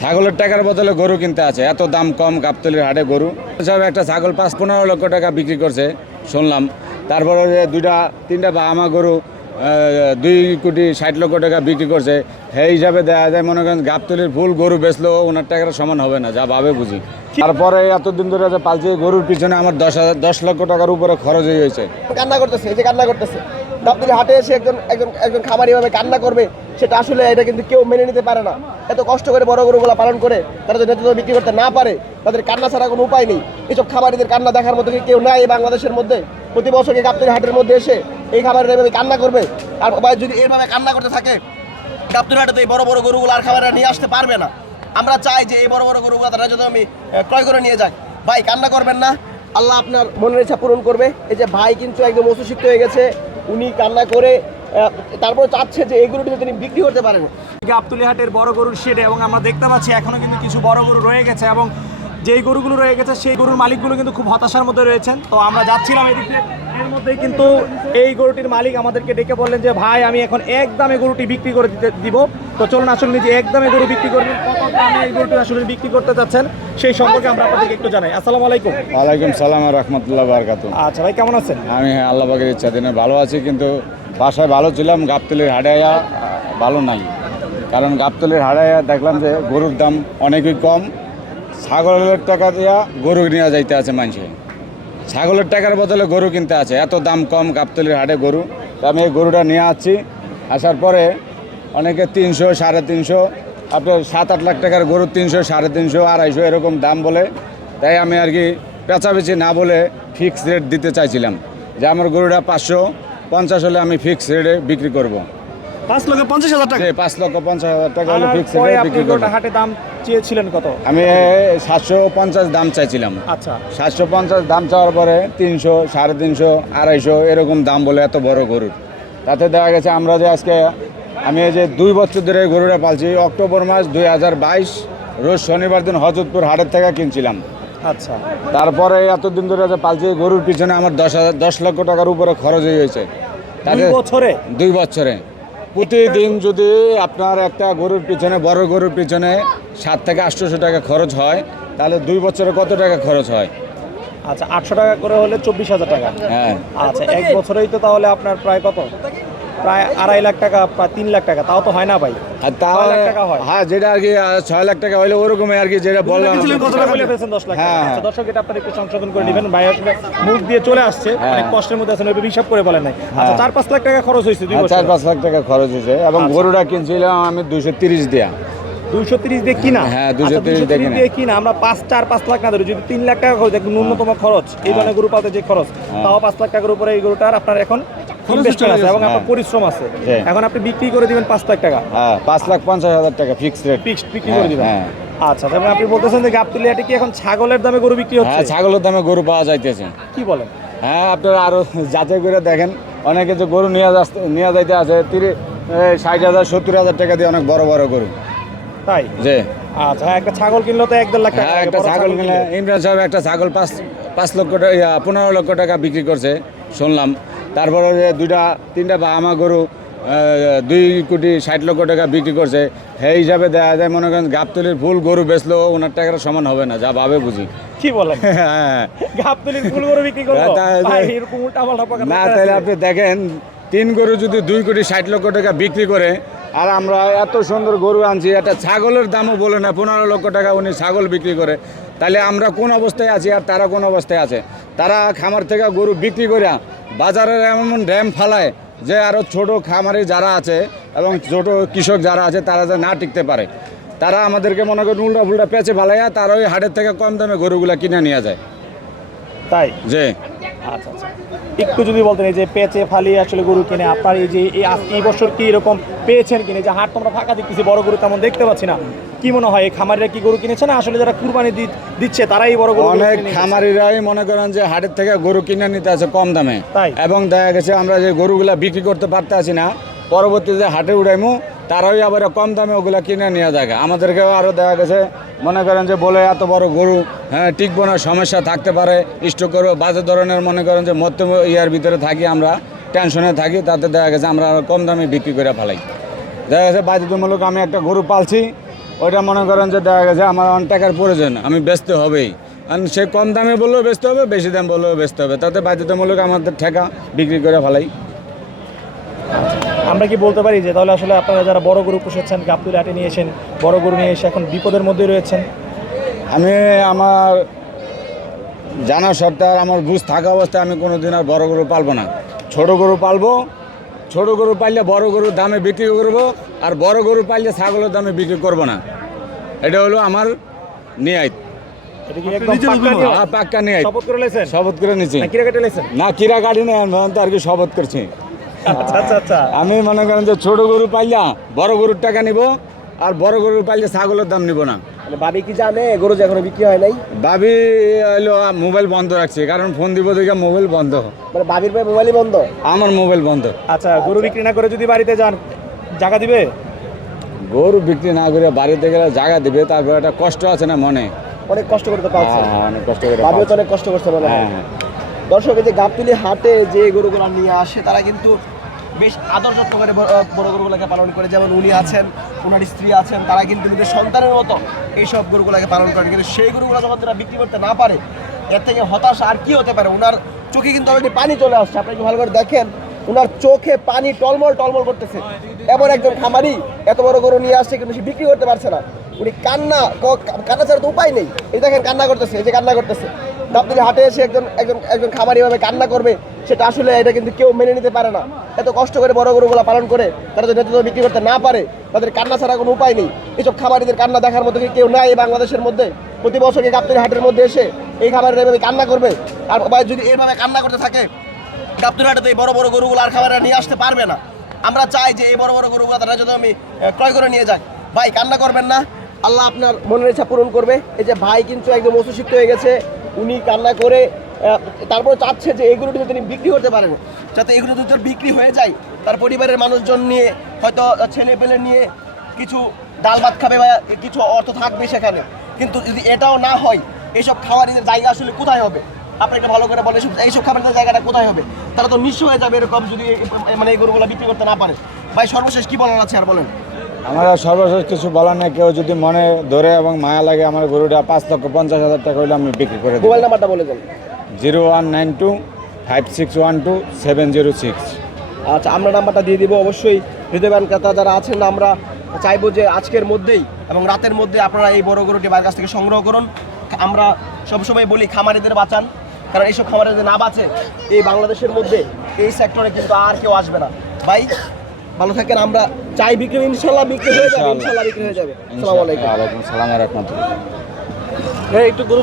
ছাগলের টাকার বদলে গরু কিনতে আছে, এত দাম কম গাবতলীর হাটে গরু। সব একটা ছাগল 15 লক্ষ টাকা বিক্রি করছে শুনলাম। তারপরে যে তিনটা বাহামা গরু 2,60,00,000 টাকা বিক্রি করছে। সেই হিসাবে দেখা যায় মনে করেন গাবতলীর ফুল গরু বেচলেও ওনার টাকার সমান হবে না, যা ভাবে বুঝি। তারপরে এতদিন ধরে যে পালছি গরুর পিছনে আমার 10 লক্ষ টাকার উপরে খরচ হয়ে গেছে। কান্না করতেছে, এই যে কান্না করতেছে। গাবতলী হাটে এসে একজন খামারি ভাবে কান্না করবে, সেটা আসলে এটা কিন্তু কেউ মেনে নিতে পারে না। এত কষ্ট করে বড় গরুগুলা পালন করে তারা যদি নেতৃত্ব বিক্রি করতে না পারে, তাদের কান্না ছাড়া কোনো উপায় নেই। এইসব খামারিদের কান্না দেখার মতো কি কেউ নাই এই বাংলাদেশের মধ্যে? প্রতি বছর গাবতলী হাটের মধ্যে এসে এই খামারিরা এভাবে কান্না করবে। আর যদি এইভাবে কান্না করতে থাকে, গাবতলী হাটে তো এই বড় বড় গরুগুলো আর খামারিরা নিয়ে আসতে পারবে না। আমরা চাই যে এই বড় বড় গরুগুলো তারা যদি আমি ক্রয় করে নিয়ে যাই। ভাই কান্না করবেন না, আল্লাহ আপনার মনের ইচ্ছা পূরণ করবে। এই যে ভাই কিন্তু একদম অসুস্থ হয়ে গেছে, উনি কান্না করে তারপর চাচ্ছে যে এই গরুটি তিনি বিক্রি করতে পারেন। গাবতলী হাটের বড় গরুর শেডে, এবং আমরা দেখতে পাচ্ছি এখনো কিন্তু কিছু বড় গরু রয়ে গেছে, এবং যেই গরুগুলো রয়ে গেছে সেই গরুর মালিকগুলো কিন্তু খুব হতাশার মধ্যে রয়েছেন। তো আমরা যাচ্ছিলাম এদিকে, এর মধ্যেই কিন্তু এই গরুটির মালিক আমাদেরকে ডেকে বললেন যে ভাই আমি এখন একদমে গরুটি বিক্রি করে দিব। তো চলুন আসলে নিজে একদমে গরু বিক্রি করবেন, কত দামে এই গরুটি আসলে বিক্রি করতে চাচ্ছেন সেই সম্পর্কে আমরা আপনাদেরকে একটু জানাই। আসসালামু আলাইকুম। ওয়ালাইকুম সালাম রহমতুল্লাহ বারকাতু। আচ্ছা ভাই, কেমন আছেন? আমি আল্লাহ পাকের ইচ্ছা দিনে ভালো আছি, কিন্তু বাসায় ভালো ছিলাম, গাবতলীর হাটে ভালো নাই। কারণ গাবতলীর হাটে দেখলাম যে গরুর দাম অনেকই কম। ছাগলের টাকা দিয়া গরু নিয়ে যাইতে আছে মানুষে, ছাগলের টাকার বদলে গরু কিনতে আছে, এত দাম কম গাবতলীর হাটে গরু। তো আমি এই গরুটা নিয়ে আসছি, আসার পরে অনেকে 300, 350, আপনার 7-8 লাখ টাকার গরু 300, 350, 250 এরকম দাম বলে। তাই আমি আর কি পেঁচাপেচি না বলে ফিক্সড রেট দিতে চাইছিলাম যে আমার গরুটা 550 হলে আমি ফিক্সড রেটে বিক্রি করব। 5,50,000 টাকা? 5,50,000 টাকা হলে ফিক্সড রেটে বিক্রি করব। হাটে দাম চেয়েছিলেন কত? আমি 750 দাম চাইছিলাম। আচ্ছা, 750 দাম চাওয়ার পরে 300, 350, 250 এরকম দাম বলে এত বড় গরুর। তাতে দেখা গেছে আমরা যে আজকে আমি এই যে 2 বছর ধরে গরুটা পালছি, অক্টোবর মাস 2022 রোজ শনিবার দিন হজরতপুর হাটের থেকে কিনছিলাম। আচ্ছা, তারপরে এতদিন ধরে যে পালছি গরুর পিছনে আমার 10 লক্ষ টাকার উপরে খরচ হয়ে গেছে। 2 বছরে প্রতিদিন যদি আপনার একটা গরুর পিছনে, বড় গরুর পিছনে 7 থেকে 800 টাকা খরচ হয়, তাহলে 2 বছরে কত টাকা খরচ হয়? আচ্ছা, 800 টাকা করে হলে 24,000 টাকা। হ্যাঁ, আচ্ছা, এক বছরেই তো তাহলে আপনার প্রায় কত? প্রায় 2.5 লাখ টাকা, প্রায় 3 লাখ টাকা। তাও তো হয় না ভাই? আর তাহলে 6 লাখ টাকা হয়। হ্যাঁ, যেটা আর কি 6 লাখ টাকা হলে ওরকমই আর কি, যেটা বললাম। 10 লাখ টাকা। হ্যাঁ। আচ্ছা দর্শক, এটা আপনারা একটু সংশোধন করে নেবেন। ভাই আসলে মুখ দিয়ে চলে আসছে, অনেক কষ্টের মধ্যে আছেন, ওইভাবে হিসাব করে বলেন নাই। আচ্ছা, 4-5 লাখ টাকা খরচ হয়েছে 2 বছর। 4-5 লাখ টাকা খরচ হয়েছে, এবং গরুটা কিনছিলাম আমি 230 দিয়া। 230 দিয়ে কিনা? হ্যাঁ, 230 দিয়ে কিনা। আমরা 4-5 লাখ না ধরে যদি 3 লাখ টাকা খরচ, একদম ন্যূনতম খরচ এই ধরনের গরু পালতে যে খরচ, তাও 5 লাখ টাকার উপরে এই গরুটার আপনার এখন ইনভেস্টমেন্ট আছে এবং আপনার পরিশ্রম আছে। এখন আপনি বিক্রি করে দিবেন 5 লাখ টাকা। হ্যাঁ, 5,50,000 টাকা ফিক্সড রেট বিক্রি করে দিবেন। আচ্ছা, তাহলে আপনি বলতেছেন যে গাবতলী হাটে কি এখন ছাগলের দামে গরু বিক্রি হচ্ছে? হ্যাঁ, ছাগলের দামে গরু পাওয়া যাইতেছে। কি বলেন? হ্যাঁ, আপনারা আরো যাচাই করে দেখেন, অনেকে যে গরু নিয়ে যাইতে আছে 60,000, 70,000 টাকা দিয়ে অনেক বড় বড় গরু। তাই? যে আচ্ছা, একটা ছাগল কিনলো তো 1-1.5 লাখ টাকা। হ্যাঁ, একটা ছাগল কিনলে ইমরান সাহেব একটা ছাগল 5 লক্ষ টাকা, 15 লক্ষ টাকা বিক্রি করছে শুনলাম। তারপরে যে তিনটা বাহামা গরু 2,60,00,000 টাকা বিক্রি করছে। সেই হিসাবে দেখা যায় মনে করেন গাবতলীর ফুল গরু বেচলেও ওনার টাকার সমান হবে না, যা ভাবে বুঝি। কি বলেন? হ্যাঁ, গাবতলীর ফুল গরু বিক্রি করলো? ভাই এরকম উল্টাপাল্টা কথা না, তাহলে আপনি দেখেন 3 গরু যদি 2,60,00,000 টাকা বিক্রি করে, আর আমরা এত সুন্দর গরু আনছি, একটা ছাগলের দামও বলে না 15 লক্ষ টাকা উনি ছাগল বিক্রি করে, তাহলে আমরা কোন অবস্থায় আছি আর তারা কোন অবস্থায় আছে? তারা খামার থেকে গরু বিক্রি করে বাজারের এমন ড্যাম ফালায় যে আরও ছোট খামারি যারা আছে এবং ছোট কৃষক যারা আছে তারা যে না টিকতে পারে, তারা আমাদেরকে মনে করেন উল্টা ফুল্টা পেঁচে ফালাইয়া তারা ওই হাটের থেকে কম দামে গরুগুলা কিনে নিয়ে যায়। তাই? যে আচ্ছা আচ্ছা, একটু যদি বলতেন, এই যে পেঁচে ফালিয়ে আসলে গরু কিনে আপনার এই যে এই বছর কি এরকম পেয়েছেন কিনে? যে হাট তোমরা ফাঁকা দেখতেছি, বড় গরু তেমন দেখতে পাচ্ছি না, কি মনে হয় এই খামারিরা কি গরু কিনেছে না আসলে যারা কুরবানি দিচ্ছে তারাই বড় গরু? অনেক খামারিরাই মনে করেন যে হাটের থেকে গরু কিনে নিতে আছে কম দামে। তাই? এবং দেখা গেছে আমরা যে গরুগুলা বিক্রি করতে পারতেছি না, পরবর্তীতে হাটে উঠাইমু, তারাই আবার কম দামে ওগুলা কিনে নিয়ে যায়। আমাদেরকেও আরও দেখা গেছে মনে করেন যে বলে এত বড় গরু টিকবো না, সমস্যা থাকতে পারে, স্টক করবো, বাজে ধরনের মনে করেন যে মধ্য ইয়ার ভিতরে থাকি, আমরা টেনশনে থাকি, তাতে দেখা গেছে আমরা কম দামে বিক্রি করে ফেলাই। দেখা গেছে বাধ্যতামূলক আমি একটা গরু পালছি, ওইটা মনে করেন যে দেখা গেছে আমার অনেক টাকার প্রয়োজন, আমি বেচতে হবেই। কারণ সে কম দামে বললেও বেচতে হবে, বেশি দাম বললেও বেচতে হবে, তাতে বাধ্যতামূলক আমাদের ঠেকা বিক্রি করে ফেলাই। আমরা কি বলতে পারি যে তাহলে আসলে আপনারা যারা বড় গরু পুষেছেন, গাবতলী হাটে নিয়ে এসেন, বড় গরু নিয়ে এসে এখন বিপদের মধ্যে রয়েছেন? আমি আমার জানা সত্ত্বেও আমার বুঝ থাকা অবস্থায় আমি কোনো দিন আর বড় গরু পালবো না, ছোট গরু পালবো। ছোট গরু পাইলে বড় গরুর দামে বিক্রি করবো, আর বড় গরু পাইলে ছাগলের দামে বিক্রি করবো না। এটা হলো আমার নিয়ত। এটা কি একদম পাক্কা নিয়ম? পাক্কা নিয়ত। শপথ করে লেছেন? শপথ করে নিচ্ছি। না কিরা কেটে লেছেন? না কিরা কাটি নেই, আমি তো আর কি শপথ করছি। আচ্ছা আচ্ছা আচ্ছা। আমি মনে করেন যে ছোট গরু পাইলে বড় গরুর টাকা নিব, আর বড় গরু পাইলে ছাগলের দাম নিব না। মানে ভাবি কি জানে গরু যে এখনো বিক্রি হয় নাই? ভাবি হলো মোবাইল বন্ধ রাখছে, কারণ ফোন দিব দেখে মোবাইল বন্ধ। মানে ভাবির ভাই মোবাইলই বন্ধ? আমার মোবাইল বন্ধ। আচ্ছা, গরু বিক্রি না করে যদি বাড়িতে যান জায়গা দিবে? গরু বিক্রি না করে বাড়িতে গেলে জায়গা দিবে, তারপর একটা কষ্ট আছে না মনে। অনেক কষ্ট করে তো পাচ্ছে। হ্যাঁ, অনেক কষ্ট করে ভাবিও তো পাচ্ছি। অনেক কষ্ট করছে মনে হয়। হ্যাঁ। দর্শক, এই যে গাবতলী হাটে যে গরুগুলো নিয়ে আসে তারা কিন্তু বেশ আদর যত্ন করে বড় গরুগুলোকে পালন করে। যেমন উনি আছেন, ওনার স্ত্রী আছেন, তারা কিন্তু নিজের সন্তানের মতো এইসব গরুগুলোকে পালন করেন। কিন্তু সেই গরুগুলো যখন তারা বিক্রি করতে না পারে, এর থেকে হতাশা আর কি হতে পারে? ওনার চোখে কিন্তু অলরেডি পানি চলে আসছে। আপনি একটু ভালো করে দেখেন, ওনার চোখে পানি টলমল টলমল করতেছে। এমন একজন খামারি এত বড় গরু নিয়ে আসছে, কিন্তু সে বিক্রি করতে পারছে না। উনি কান্না ছাড়া তো উপায় নেই। এই দেখেন কান্না করতেছে, এই যে কান্না করতেছে। গাবতলী হাটে এসে একজন একজন একজন খামারি এভাবে কান্না করবে, সেটা আসলে এটা কিন্তু কেউ মেনে নিতে পারে না। এত কষ্ট করে বড় গরুগুলো পালন করে তারা যদি নেতৃত্ব বিক্রি করতে না পারে, তাদের কান্না ছাড়া কোনো উপায় নেই। এইসব খামারিদের কান্না দেখার মতো কি কেউ নাই এই বাংলাদেশের মধ্যে? প্রতি বছর এই গাবতলী হাটের মধ্যে এসে এই খামারিরা এভাবে কান্না করবে। আর ভাই যদি এইভাবে কান্না করতে থাকে, গাবতলী হাটে তো এই বড় বড় গরুগুলো আর খামারিরা নিয়ে আসতে পারবে না। আমরা চাই যে এই বড় বড় গরুগুলো তারা যদি আমি ক্রয় করে নিয়ে যাক। ভাই কান্না করবেন না, আল্লাহ আপনার মনের ইচ্ছা পূরণ করবে। এই যে ভাই কিন্তু একদম অসুস্থ হয়ে গেছে, উনি কান্না করে তারপর চাচ্ছে যে এগুলো যদি তিনি বিক্রি করতে পারেন, যাতে এগুলো যদি বিক্রি হয়ে যায়, তার পরিবারের মানুষজন নিয়ে, হয়তো ছেলে পেলে নিয়ে কিছু ডাল ভাত খাবে বা কিছু অর্থ থাকবে সেখানে। কিন্তু যদি এটাও না হয়, এইসব খাওয়ারিদের জায়গা আসলে কোথায় হবে? আপনি একটা ভালো করে বলেন, এইসব খাবারের জায়গাটা কোথায় হবে? তারা তো নিঃস্ব হয়ে যাবে এরকম যদি মানে এই গরুগুলো বিক্রি করতে না পারে। ভাই সর্বশেষ কি বলার আছে আর বলেন? আমার আর সর্বশেষ কিছু বলার নেই। কেউ যদি মনে ধরে এবং মায়া লাগে, আমার গরুটা 5,50,000 টাকা হইলে আমি বিক্রি করে দেব। মোবাইল নাম্বারটা বলে দেন। 019256127006। আচ্ছা, আমরা নাম্বারটা দিয়ে দিব। অবশ্যই হৃদয়বান ক্রেতা যারা আছেন, আমরা চাইবো যে আজকের মধ্যেই এবং রাতের মধ্যে আপনারা এই বড় গরুটি বাড়ির কাছ থেকে সংগ্রহ করুন। আমরা সবসময় বলি খামারিদের বাঁচান, কারণ এইসব খামারে যদি না বাঁচে, এই বাংলাদেশের মধ্যে এই সেক্টরে কিন্তু আর কেউ আসবে না। ভাই ভালো থাকেন, আমরা চাই বিক্রি ইনশাল্লাহ বিক্রি হয়ে যাবে, ইনশাল্লাহ বিক্রি হয়ে যাবে। আসসালামু আলাইকুম। ওয়ালাইকুম আসসালাম ওয়া রাহমাতুল্লাহ। একটু গরু